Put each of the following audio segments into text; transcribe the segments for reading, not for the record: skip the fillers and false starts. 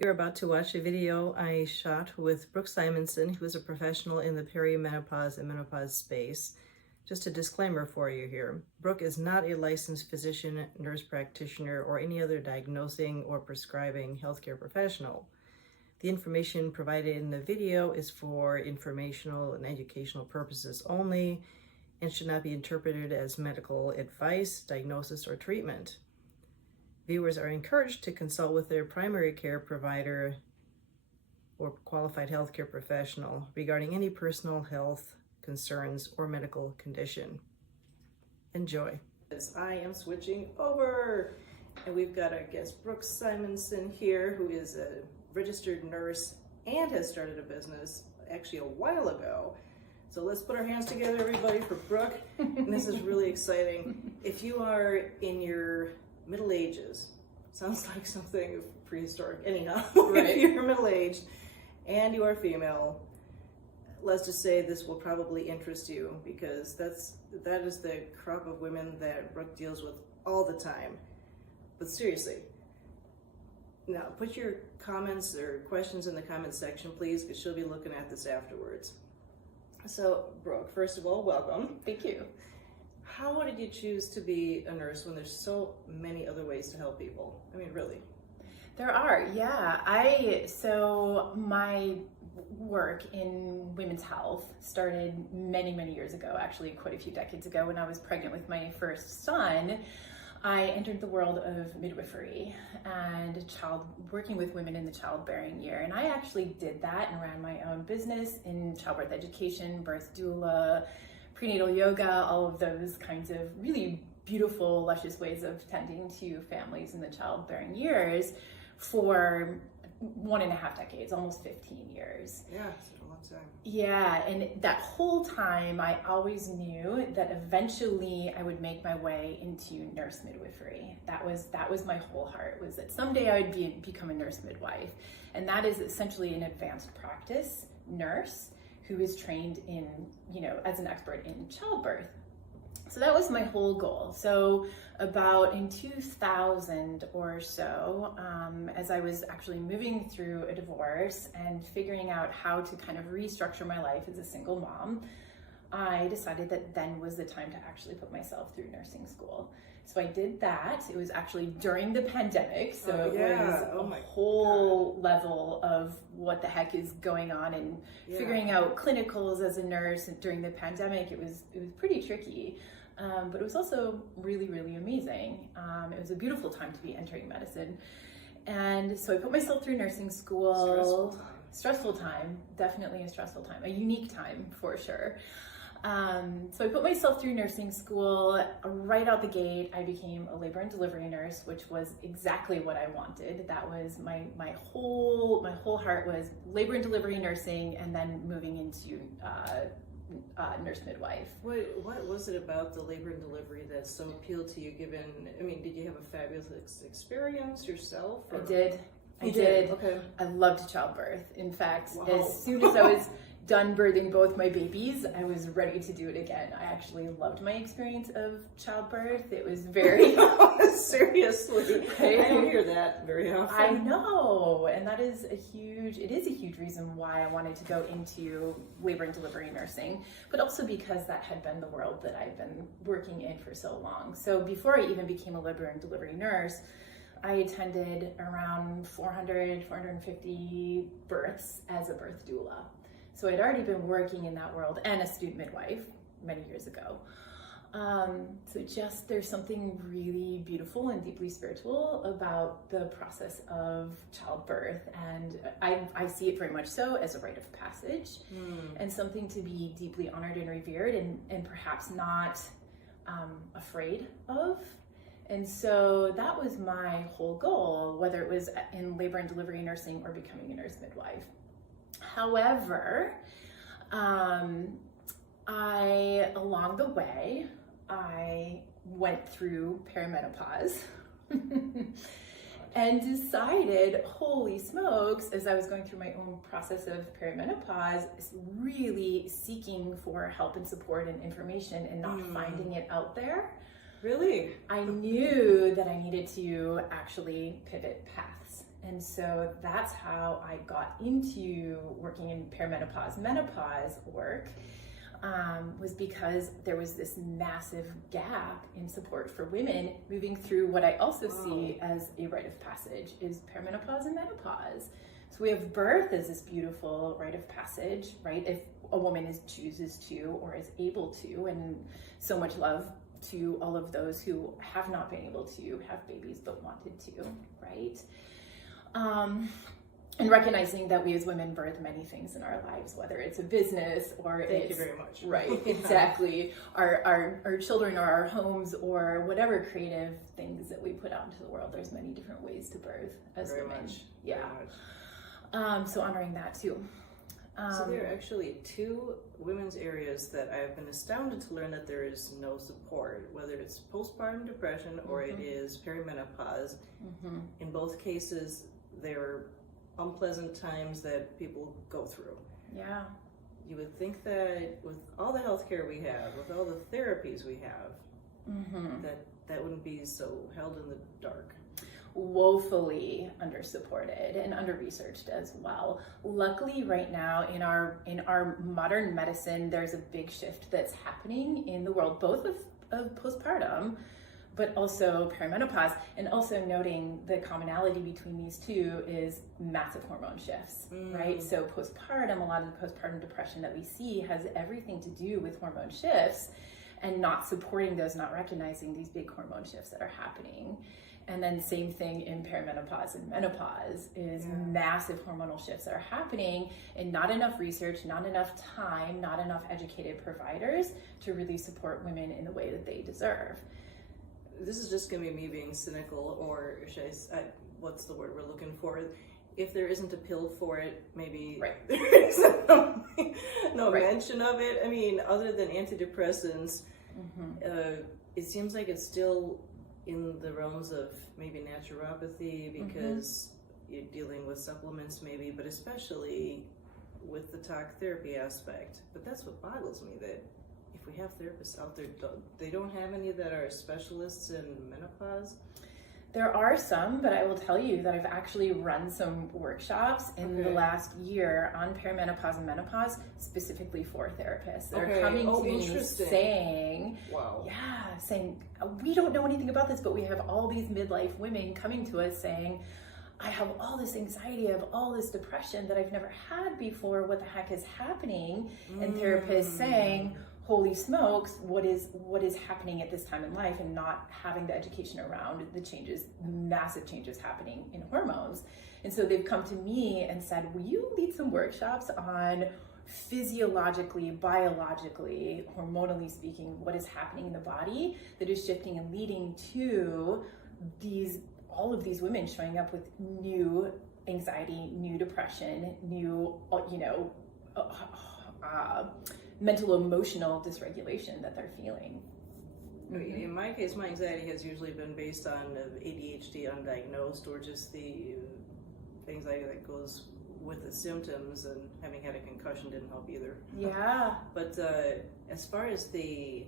You're about to watch a video I shot with Brook Simonson, who is a professional in the perimenopause and menopause space. Just a disclaimer for you here. Brook is not a licensed physician, nurse practitioner, or any other diagnosing or prescribing healthcare professional. The information provided in the video is for informational and educational purposes only and should not be interpreted as medical advice, diagnosis, or treatment. Viewers are encouraged to consult with their primary care provider or qualified healthcare professional regarding any personal health concerns or medical condition. Enjoy. I am switching over, and we've got our guest Brook Simonson here, who is a registered nurse and has started a business actually a while ago. So let's put our hands together, everybody, for Brook. And this is really exciting. If you are in your middle ages, sounds like something prehistoric. Anyhow, right. If you're middle-aged and you are female, let's just say this will probably interest you, because that is the crop of women that Brook deals with all the time. But seriously, now put your comments or questions in the comment section, please, because she'll be looking at this afterwards. So, Brook, first of all, welcome. Thank you. How did you choose to be a nurse when there's so many other ways to help people? I mean, really. There are, yeah. So my work in women's health started many, many years ago, actually quite a few decades ago. When I was pregnant with my first son, I entered the world of midwifery and working with women in the childbearing year. And I actually did that and ran my own business in childbirth education, birth doula, prenatal yoga, all of those kinds of really beautiful, luscious ways of tending to families in the childbearing years for 1.5 decades, almost 15 years. Yeah, it's a long time. Yeah, and that whole time I always knew that eventually I would make my way into nurse midwifery. That was my whole heart, was that someday I would become a nurse midwife. And that is essentially an advanced practice nurse who is trained in, as an expert in childbirth. So that was my whole goal. So about in 2000 or so, as I was actually moving through a divorce and figuring out how to kind of restructure my life as a single mom, I decided that then was the time to actually put myself through nursing school. So I did that. It was actually during the pandemic, so it was a whole level of what the heck is going on, and figuring out clinicals as a nurse during the pandemic. It was pretty tricky, but it was also really, really amazing. It was a beautiful time to be entering medicine, and so I put myself through nursing school. Stressful time, definitely a stressful time, a unique time for sure. So I put myself through nursing school. Right out the gate, I became a labor and delivery nurse, which was exactly what I wanted. That was my whole heart was labor and delivery nursing, and then moving into nurse midwife. What was it about the labor and delivery that so appealed to you, given, did you have a fabulous experience yourself? Or? I did. Okay. I loved childbirth. In fact, as soon as I was done birthing both my babies, I was ready to do it again. I actually loved my experience of childbirth. It was very... Seriously. I don't hear that very often. I know, and it is a huge reason why I wanted to go into labor and delivery nursing, but also because that had been the world that I've been working in for so long. So before I even became a labor and delivery nurse, I attended around 450 births as a birth doula. So I'd already been working in that world, and a student midwife many years ago. So just there's something really beautiful and deeply spiritual about the process of childbirth. And I see it very much so as a rite of passage, and something to be deeply honored and revered, and perhaps not afraid of. And so that was my whole goal, whether it was in labor and delivery nursing or becoming a nurse midwife. However, along the way, I went through perimenopause and decided, holy smokes, as I was going through my own process of perimenopause, really seeking for help and support and information and not finding it out there. Really? I knew that I needed to actually pivot paths And so that's how I got into working in perimenopause, menopause work, was because there was this massive gap in support for women moving through what I also see as a rite of passage is perimenopause and menopause. So we have birth as this beautiful rite of passage, right? If a woman chooses to or is able to, and so much love to all of those who have not been able to have babies but wanted to, right? And recognizing that we as women birth many things in our lives, whether it's a business or Thank you very much. Right, exactly. Our children or our homes or whatever creative things that we put out into the world. There's many different ways to birth as Very women. much. Yeah. Very much. So honoring that too. So there are actually two women's areas that I've been astounded to learn that there is no support, whether it's postpartum depression or it is perimenopause. In both cases, they're unpleasant times that people go through. Yeah. You would think that with all the healthcare we have, with all the therapies we have, that wouldn't be so held in the dark. Woefully under-supported and under-researched as well. Luckily, right now in our modern medicine, there's a big shift that's happening in the world, both of postpartum, but also perimenopause, and also noting the commonality between these two is massive hormone shifts, right? So postpartum, a lot of the postpartum depression that we see has everything to do with hormone shifts and not supporting those, not recognizing these big hormone shifts that are happening. And then same thing in perimenopause and menopause is massive hormonal shifts that are happening and not enough research, not enough time, not enough educated providers to really support women in the way that they deserve. This is just going to be me being cynical, or should I, what's the word we're looking for? If there isn't a pill for it, maybe there is no mention of it. I mean, other than antidepressants, it seems like it's still in the realms of maybe naturopathy because you're dealing with supplements maybe, but especially with the talk therapy aspect. But that's what boggles me, that if we have therapists out there, they don't have any that are specialists in menopause? There are some, but I will tell you that I've actually run some workshops in the last year on perimenopause and menopause, specifically for therapists. They're coming to me saying, saying, we don't know anything about this, but we have all these midlife women coming to us saying, I have all this anxiety, I have all this depression that I've never had before. What the heck is happening? And therapists saying, holy smokes, what is happening at this time in life, and not having the education around the changes, massive changes happening in hormones. And so they've come to me and said, will you lead some workshops on physiologically, biologically, hormonally speaking, what is happening in the body that is shifting and leading to all of these women showing up with new anxiety, new depression, new, mental emotional dysregulation that they're feeling. In my case, my anxiety has usually been based on ADHD undiagnosed, or just the anxiety that goes with the symptoms, and having had a concussion didn't help either. Yeah. But as far as the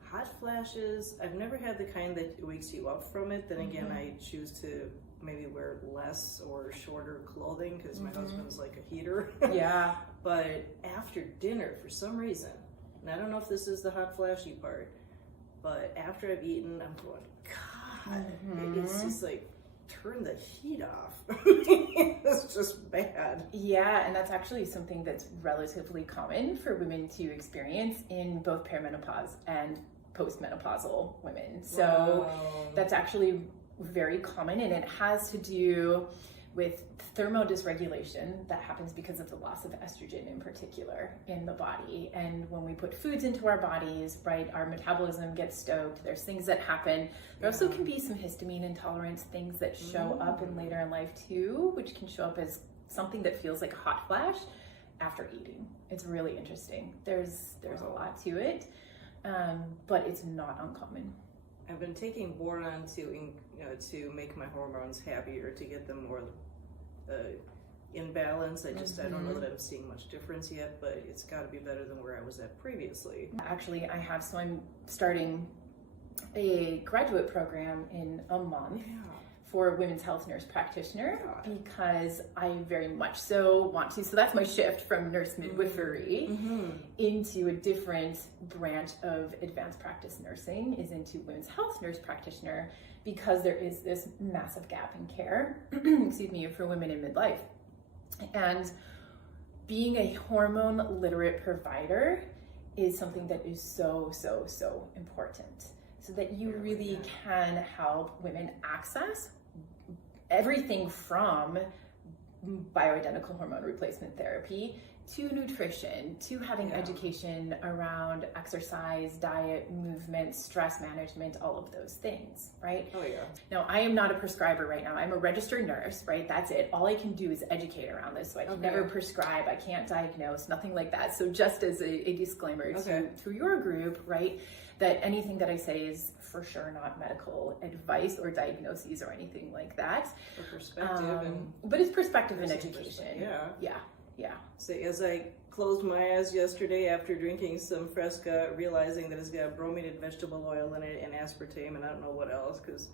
hot flashes, I've never had the kind that wakes you up from it. Then again, I choose to maybe wear less or shorter clothing because my husband's like a heater. Yeah. But after dinner, for some reason, and I don't know if this is the hot flashy part, but after I've eaten, I'm going, God, it's just like, turn the heat off. It's just bad. Yeah, and that's actually something that's relatively common for women to experience in both perimenopause and postmenopausal women. So that's actually very common, and it has to do with thermodysregulation that happens because of the loss of estrogen in particular in the body. And when we put foods into our bodies, right, our metabolism gets stoked. There's things that happen. There also can be some histamine intolerance, things that show up in later in life too, which can show up as something that feels like a hot flash after eating. It's really interesting. There's a lot to it, but it's not uncommon. I've been taking boron to make my hormones happier, to get them more in balance. I don't know that I'm seeing much difference yet, but it's got to be better than where I was at previously. Actually, I'm starting a graduate program in a month for women's health nurse practitioner because I very much so want to. So that's my shift from nurse midwifery into a different branch of advanced practice nursing, is into women's health nurse practitioner, because there is this massive gap in care, excuse me, for women in midlife. And being a hormone literate provider is something that is so, so, so important, so that you really can help women access everything from bioidentical hormone replacement therapy to nutrition, to having education around exercise, diet, movement, stress management, all of those things, right? Oh yeah. Now, I am not a prescriber right now. I'm a registered nurse, right? That's it. All I can do is to around this. So I can never prescribe, I can't diagnose, nothing like that. So just as a disclaimer to your group, right? That anything that I say is for sure not medical advice or diagnoses or anything like that. For perspective but it's perspective and education. Yeah. So as I closed my eyes yesterday after drinking some Fresca, realizing that it's got brominated vegetable oil in it and aspartame and I don't know what else, because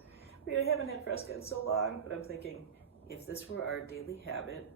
we haven't had Fresca in so long, but I'm thinking, if this were our daily habit,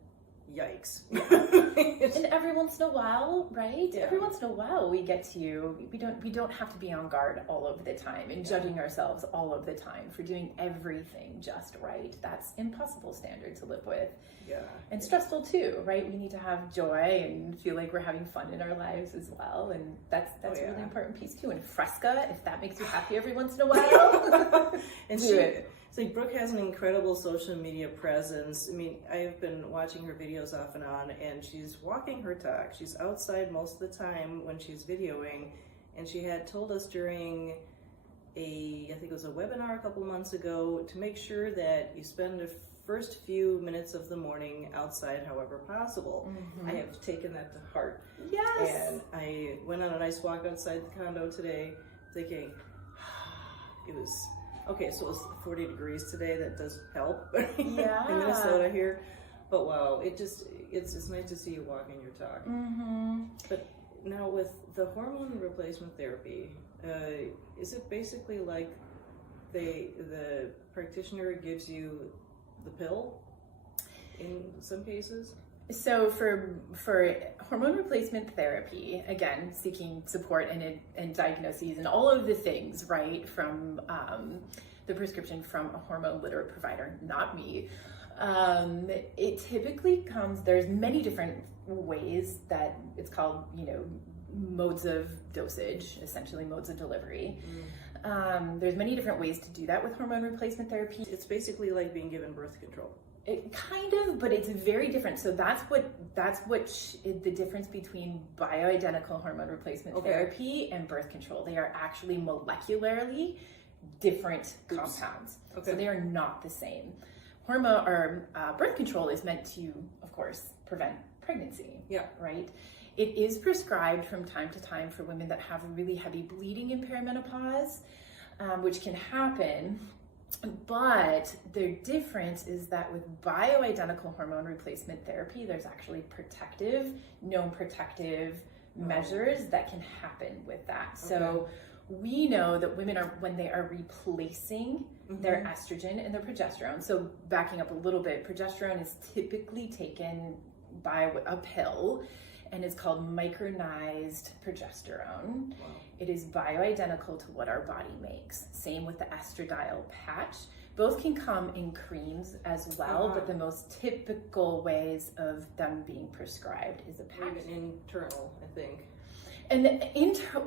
yikes. And every once in a while, right? Every once in a while we get to, we don't have to be on guard all of the time and judging ourselves all of the time for doing everything just right. That's impossible standard to live with. Yeah. And stressful too, right? We need to have joy and feel like we're having fun in our lives as well. And that's a really important piece too. And Fresca, if that makes you happy every once in a while, and do it. It's like Brooke has an incredible social media presence. I mean, I've been watching her videos off and on, and she's walking her talk. She's outside most of the time when she's videoing, and she had told us during I think it was a webinar a couple months ago, to make sure that you spend the first few minutes of the morning outside however possible. I have taken that to heart. Yes. And I went on a nice walk outside the condo today thinking, it was... Okay, so it's 40 degrees today. That does help in Minnesota here. But wow, it's nice to see you walking your talk. But now with the hormone replacement therapy, is it basically like the practitioner gives you the pill in some cases? So for hormone replacement therapy, again, seeking support and diagnoses and all of the things, right, from the prescription from a hormone literate provider, not me. It typically comes, there's many different ways that it's called, modes of dosage, essentially modes of delivery. There's many different ways to do that with hormone replacement therapy. It's basically like being given birth control. It kind of, but it's very different. So that's what the difference between bioidentical hormone replacement therapy and birth control. They are actually molecularly different compounds. So they are not the same. Hormone or birth control is meant to, of course, prevent pregnancy. Right. It is prescribed from time to time for women that have really heavy bleeding in perimenopause, which can happen. But the difference is that with bioidentical hormone replacement therapy, there's actually known protective measures that can happen with that. So we know that women when they are replacing their estrogen and their progesterone. So backing up a little bit, progesterone is typically taken by a pill, and it's called micronized progesterone. It is bioidentical to what our body makes. Same with the estradiol patch. Both can come in creams as well, but the most typical ways of them being prescribed is a patch. Even internal, I think. And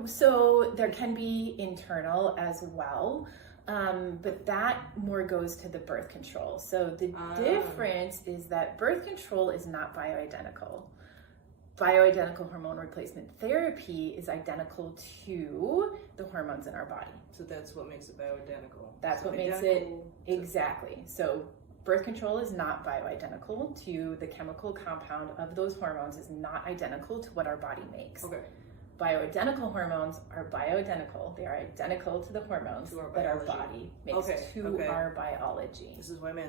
so there can be internal as well, but that more goes to the birth control. So the difference is that birth control is not bioidentical. Bioidentical hormone replacement therapy is identical to the hormones in our body. So that's what makes it bioidentical. That's what makes it, exactly. So birth control is not bioidentical to the chemical compound of those hormones, is not identical to what our body makes. Bioidentical hormones are bioidentical. They are identical to the hormones that our body makes our biology. This is why I'm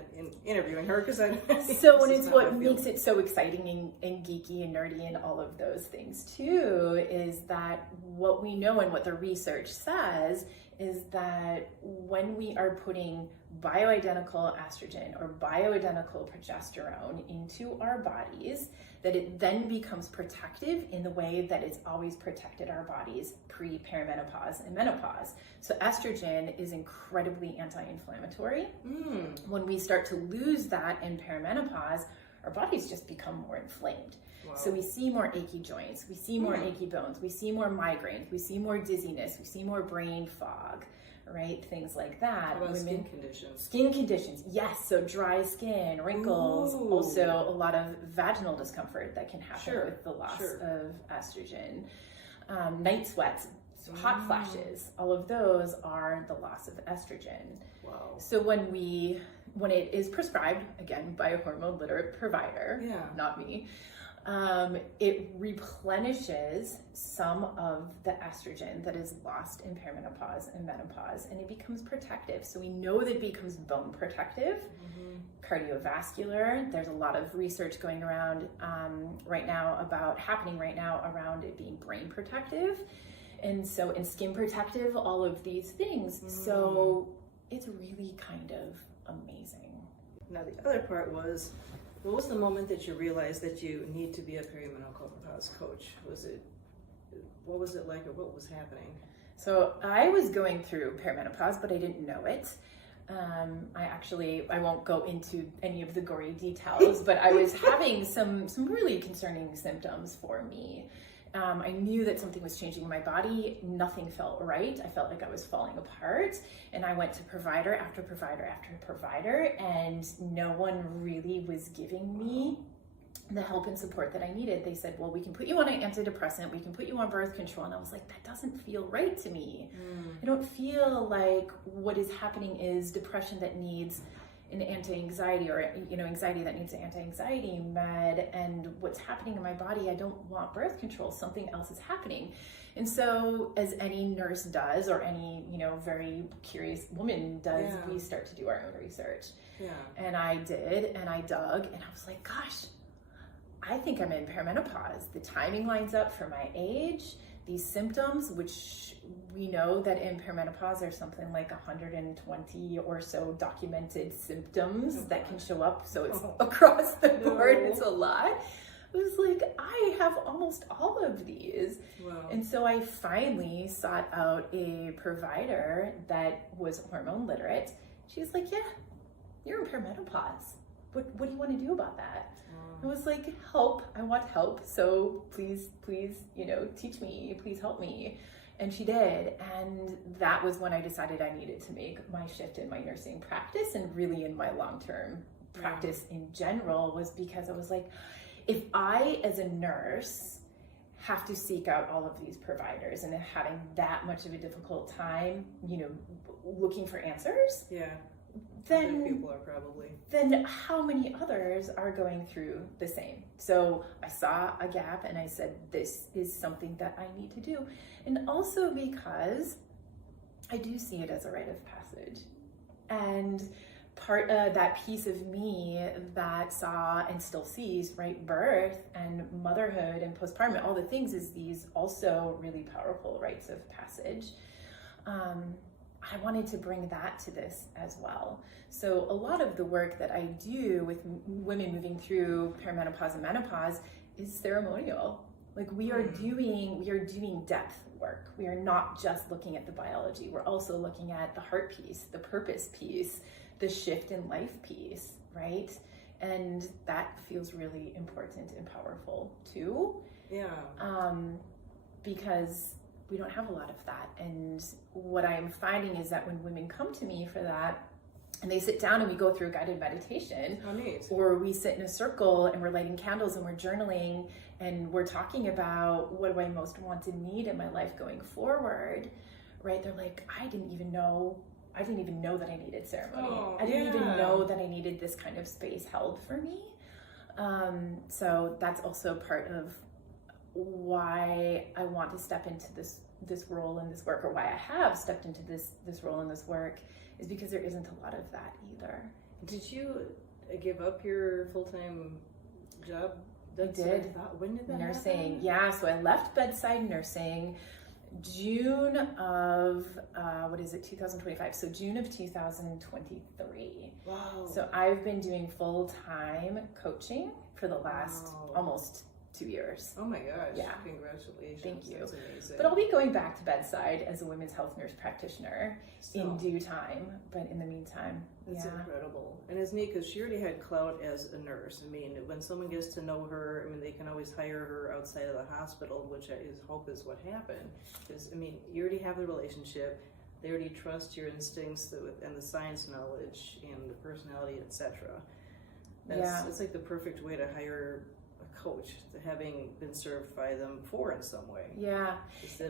interviewing her, because I... So, and it's what makes it so exciting and geeky and nerdy and all of those things too, is that what we know and what the research says is that when we are putting bioidentical estrogen or bioidentical progesterone into our bodies, that it then becomes protective in the way that it's always protected our bodies pre-perimenopause and menopause. So estrogen is incredibly anti-inflammatory. When we start to lose that in perimenopause, our bodies just become more inflamed. Wow. So we see more achy joints, we see more achy bones, we see more migraines, we see more dizziness, we see more brain fog, right? Things like that. How about skin conditions? Skin conditions, yes. So dry skin, wrinkles, also a lot of vaginal discomfort that can happen with the loss of estrogen. Night sweats, hot flashes, all of those are the loss of estrogen. Wow. So when it is prescribed, again, by a hormone literate provider, not me, it replenishes some of the estrogen that is lost in perimenopause and menopause, and it becomes protective. So we know that it becomes bone protective, cardiovascular. There's a lot of research going around happening right now around it being brain protective, and skin protective, all of these things. So it's really kind of amazing. Now the other part was, what was the moment that you realized that you need to be a perimenopause coach? What was it like, or what was happening? So I was going through perimenopause, but I didn't know it. I won't go into any of the gory details, but I was having some really concerning symptoms for me. I knew that something was changing in my body. Nothing felt right. I felt like I was falling apart. And I went to provider after provider after provider, and no one really was giving me the help and support that I needed. They said, well, we can put you on an antidepressant, we can put you on birth control. And I was like, that doesn't feel right to me. I don't feel like what is happening is depression that needs an anti-anxiety, or anxiety that needs an anti-anxiety med, and what's happening in my body, I don't want birth control, something else is happening. And so, as any nurse does, or any very curious woman does, we start to do our own research. And I did, and I dug, and I was like, gosh, I think I'm in perimenopause. The timing lines up for my age. These symptoms, which we know that in perimenopause there's something like 120 or so documented symptoms that can show up. So it's across the board, it's a lot. I was like, I have almost all of these. Wow. And so I finally sought out a provider that was hormone literate. She was like, yeah, you're in perimenopause. What do you want to do about that? I was like, help, I want help. So please, teach me, please help me. And she did. And that was when I decided I needed to make my shift in my nursing practice, and really in my long-term practice in general, was because I was like, if I, as a nurse, have to seek out all of these providers and having that much of a difficult time, looking for answers, then people are probably. Then how many others are going through the same? So I saw a gap and I said, this is something that I need to do. And also because I do see it as a rite of passage. And part of that piece of me that saw and still sees, right, birth and motherhood and postpartum, all the things, is these also really powerful rites of passage. I wanted to bring that to this as well. So a lot of the work that I do with women moving through perimenopause and menopause is ceremonial. Like we are doing depth work. We are not just looking at the biology. We're also looking at the heart piece, the purpose piece, the shift in life piece, right? And that feels really important and powerful too. Because we don't have a lot of that. And what I'm finding is that when women come to me for that, and they sit down and we go through a guided meditation, or we sit in a circle and we're lighting candles and we're journaling and we're talking about what do I most want and need in my life going forward, right? They're like, I didn't even know that I needed ceremony. I didn't even know that I needed this kind of space held for me. So that's also part of why I want to step into this role and this work, or why I have stepped into this role and this work, is because there isn't a lot of that either. Did you give up your full-time job? I did. When did that nursing happen? Yeah, so I left bedside nursing June of, 2025. So June of 2023. Wow. So I've been doing full-time coaching for the last almost 2 years. Oh my gosh. Yeah. Congratulations. Thank you. That's amazing. But I'll be going back to bedside as a women's health nurse practitioner So, in due time. But in the meantime, that's yeah. incredible. And it's neat because she already had clout as a nurse. I mean, when someone gets to know her, I mean, they can always hire her outside of the hospital, which I hope is what happened. Because, I mean, you already have the relationship. They already trust your instincts and the science knowledge and the personality, etc. It's like the perfect way to hire a coach, having been served by them before in some way. Yeah. Is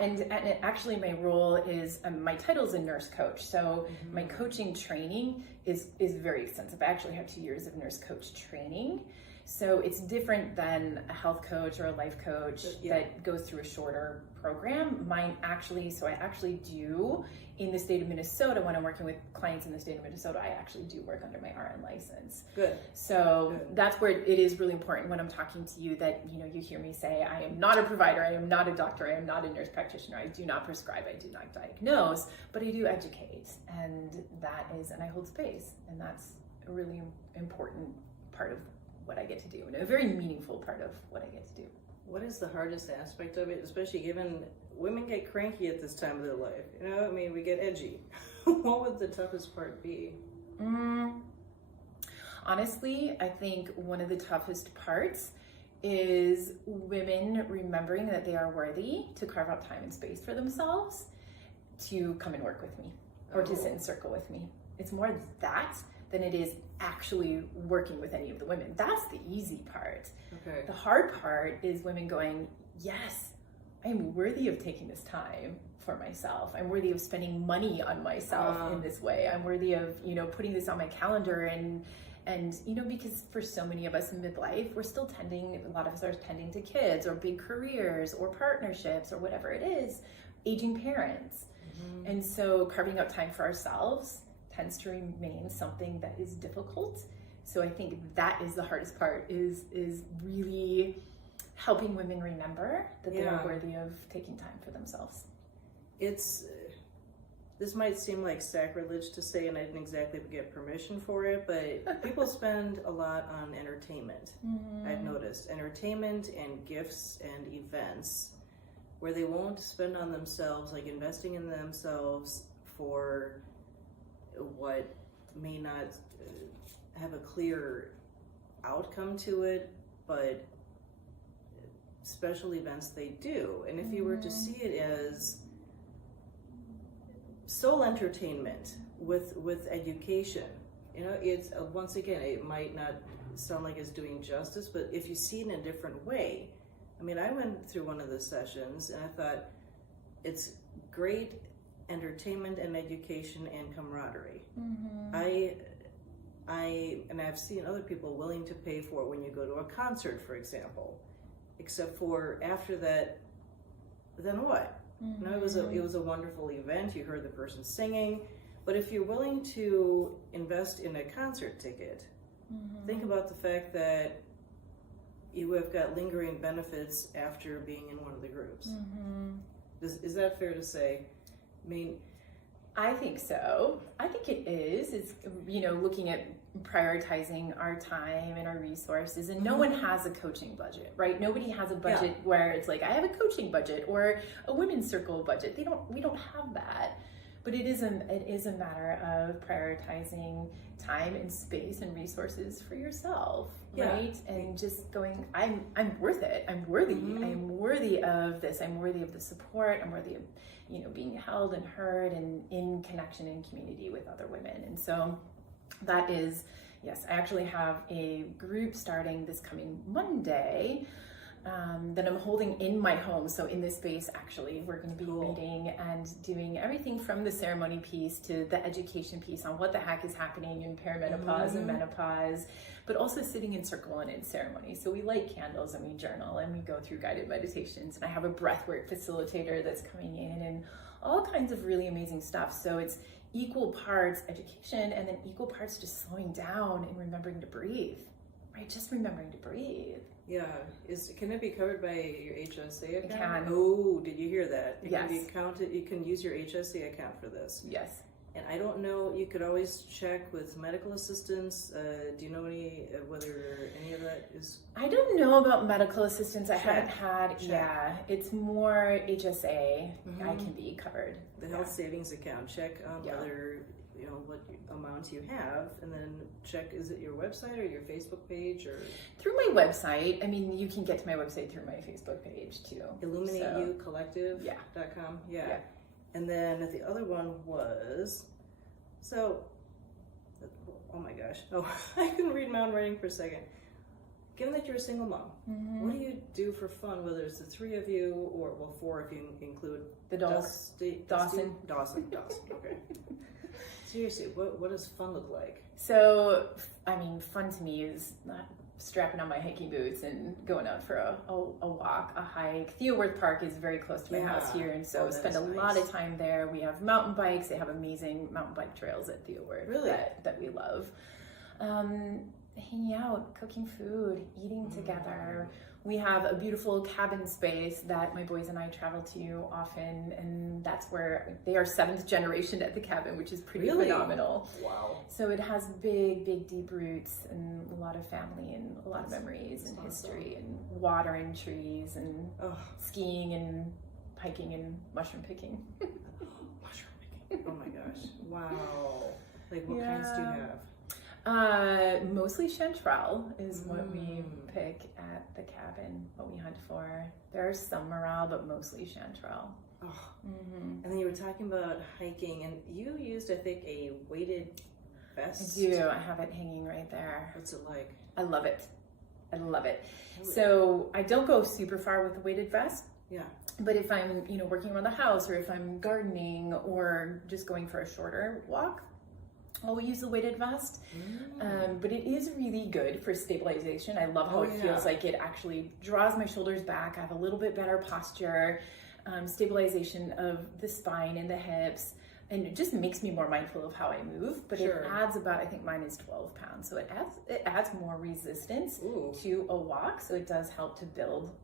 and actually my role is, my title is a nurse coach. So my coaching training is very extensive. I actually have 2 years of nurse coach training. So it's different than a health coach or a life coach that goes through a shorter program. I actually do in the state of Minnesota, when I'm working with clients in the state of Minnesota, I actually do work under my RN license. Good. So that's where it is really important when I'm talking to you that, you hear me say, I am not a provider, I am not a doctor, I am not a nurse practitioner, I do not prescribe, I do not diagnose, but I do educate. And I hold space. And that's a really important part of what I get to do, and a very meaningful part of what I get to do. What is the hardest aspect of it, especially given women get cranky at this time of their life? I mean, we get edgy. What would the toughest part be? Honestly, I think one of the toughest parts is women remembering that they are worthy to carve out time and space for themselves to come and work with me or to sit in circle with me. It's more that than it is actually working with any of the women. That's the easy part. Okay. The hard part is women going, yes, I am worthy of taking this time for myself. I'm worthy of spending money on myself in this way. I'm worthy of, putting this on my calendar and because for so many of us in midlife, a lot of us are tending to kids or big careers or partnerships or whatever it is, aging parents. And so carving out time for ourselves tends to remain something that is difficult. So I think that is the hardest part, is really helping women remember that they are worthy of taking time for themselves. This might seem like sacrilege to say, and I didn't exactly get permission for it, but people spend a lot on entertainment. I've noticed entertainment and gifts and events where they won't spend on themselves, like investing in themselves for what may not have a clear outcome to it, but special events they do. And if you were to see it as soul entertainment with education, it's once again, it might not sound like it's doing justice, but if you see it in a different way. I mean, I went through one of the sessions and I thought it's great entertainment and education and camaraderie. I've seen other people willing to pay for it when you go to a concert, for example, except for after that, then what? It was a wonderful event. You heard the person singing, but if you're willing to invest in a concert ticket, think about the fact that you have got lingering benefits after being in one of the groups. Is that fair to say? I mean, I think so. I think it is. It's, looking at prioritizing our time and our resources, and no one has a coaching budget, right? Nobody has a budget where it's like, I have a coaching budget or a women's circle budget. We don't have that. But it is a matter of prioritizing time and space and resources for yourself, right? And just going, I'm worth it. I'm worthy. I'm worthy of this. I'm worthy of the support. I'm worthy of, being held and heard and in connection and community with other women. And so that is, yes, I actually have a group starting this coming Monday that I'm holding in my home. So in this space, actually, we're going to be meeting and doing everything from the ceremony piece to the education piece on what the heck is happening in perimenopause and menopause, but also sitting in circle and in ceremony. So we light candles and we journal and we go through guided meditations. And I have a breathwork facilitator that's coming in and all kinds of really amazing stuff. So it's equal parts education and then equal parts just slowing down and remembering to breathe. right? Just remembering to breathe. Yeah. Can it be covered by your HSA account? It can. Oh, did you hear that? It Yes. can be counted. You can use your HSA account for this. Yes. And I don't know, you could always check with medical assistance. Do you know whether any of that is? I don't know about medical assistance. I Check. haven't had, Check. yeah, it's more HSA. Mhm. I can be covered. The health savings account, check on Yeah. whether, what amount you have, and then check, is it your website or your Facebook page or? Through my website, I mean, you can get to my website through my Facebook page too. illuminate.collective.com. Yeah. And then the other one was, oh my gosh. Oh, I couldn't read my own writing for a second. Given that you're a single mom, what do you do for fun, whether it's the three of you or, well, four if you include The dog. Dawson, okay. Seriously, what does fun look like? So, I mean, fun to me is not strapping on my hiking boots and going out for a walk, a hike. Theoworth Park is very close to my house here, and so spend a lot of time there. We have mountain bikes. They have amazing mountain bike trails at Theoworth that we love. Hanging out, cooking food, eating together. We have a beautiful cabin space that my boys and I travel to often, and that's where they are 7th generation at the cabin, which is pretty phenomenal. Wow. So it has big, deep roots and a lot of family and a lot of memories and history and water and trees and skiing and hiking and mushroom picking. Mushroom picking. Oh my gosh. Wow. Like what kinds do you have? Mostly chanterelle is what we pick at the cabin, what we hunt for. There's some morel, but mostly chanterelle. Oh. And then you were talking about hiking, and you used, I think, a weighted vest. I do. I have it hanging right there. What's it like? I love it. So I don't go super far with the weighted vest. Yeah. But if I'm, working around the house, or if I'm gardening, or just going for a shorter walk, I'll use the weighted vest. But it is really good for stabilization. I love how it feels like it actually draws my shoulders back. I have a little bit better posture, stabilization of the spine and the hips, and it just makes me more mindful of how I move. But it adds about, I think mine is 12 pounds, so it adds more resistance to a walk. So it does help to build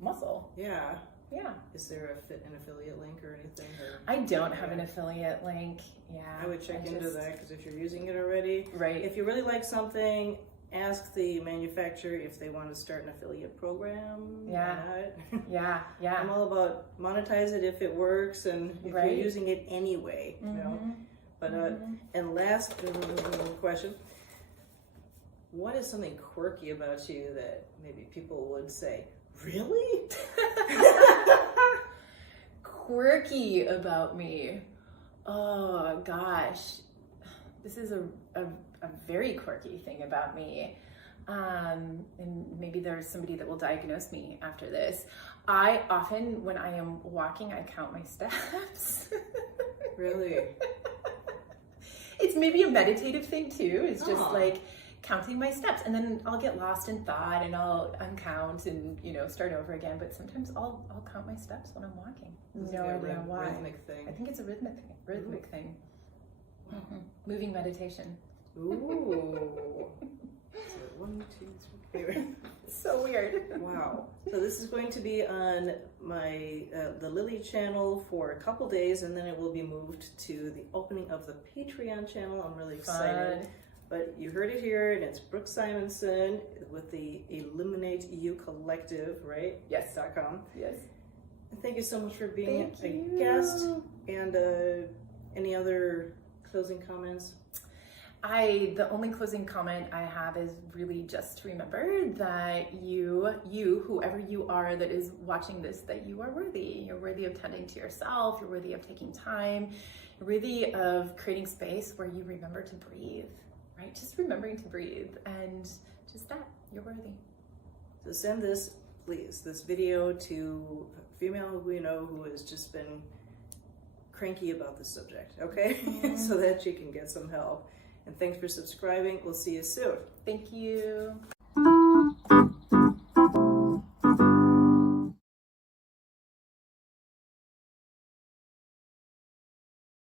muscle. Yeah. Yeah. Is there an affiliate link or anything? I don't have an affiliate link. Yeah. I would check into that, because if you're using it already, right. If you really like something, ask the manufacturer if they want to start an affiliate program. Yeah. Yeah. I'm all about monetize it if it works, and if you're using it anyway, But and last question: what is something quirky about you that maybe people would say, really? Quirky about me? Oh gosh, this is a very quirky thing about me. And maybe there's somebody that will diagnose me after this. I often, when I am walking, I count my steps. Really? It's maybe a meditative thing too. It's just like counting my steps, and then I'll get lost in thought and I'll uncount and start over again. But sometimes I'll count my steps when I'm walking. No idea why. Rhythmic thing. I think it's a rhythmic thing. Moving meditation. Ooh. So 1, 2, 3. So weird. Wow. So this is going to be on my the Lily channel for a couple days, and then it will be moved to the opening of the Patreon channel. I'm really excited. Fun. But you heard it here, and it's Brook Simonson with the illuminate.collective, right? Yes. .com. Yes. Thank you so much for being a guest. And any other closing comments? The only closing comment I have is really just to remember that you, whoever you are that is watching this, that you are worthy. You're worthy of tending to yourself. You're worthy of taking time. You're worthy of creating space where you remember to breathe, right? Just remembering to breathe, and just that, you're worthy. So send this, please, this video to a female who we know who has just been cranky about this subject, okay? So that she can get some help. And thanks for subscribing. We'll see you soon. Thank you.